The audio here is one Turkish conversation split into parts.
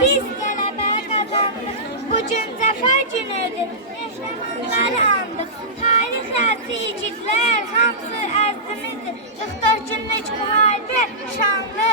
Biz qələbə qazandıq. Bu gün zəfər günüdür. Qəhrəmanları andıq. Tarix yazdı igidlər, hamısı əzimizdir. 44 günlük müharibə şanlı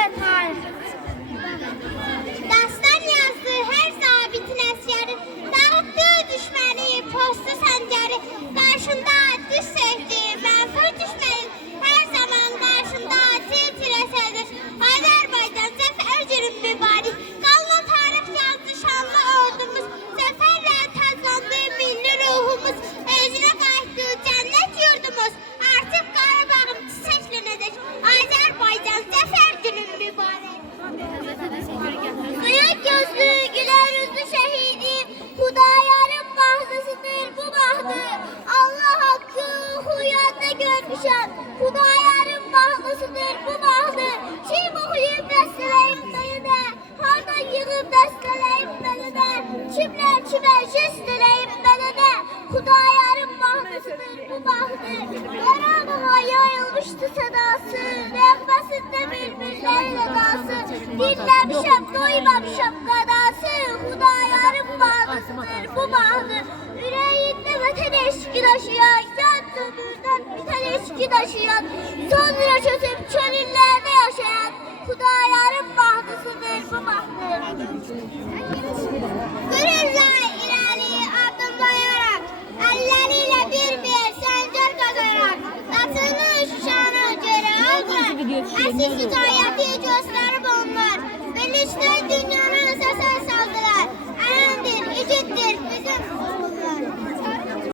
Kimler kime jesteleyip beni de Hudayarın bahtısıdır bu bahtı Karabağa yayılmıştı sedası. Nefesinde bülbüllerin edası Dinlemişem doymamışam kadası Hudayarın bağlısıdır bu bağlı Yüreğinde vatan eşki taşıyan Can ömürden biten eşki taşıyan Sonra çözüp çölünlerde yaşayan Hudayarın bağlısıdır bu bağlı diye düşünüyorum. Her şeyi daha.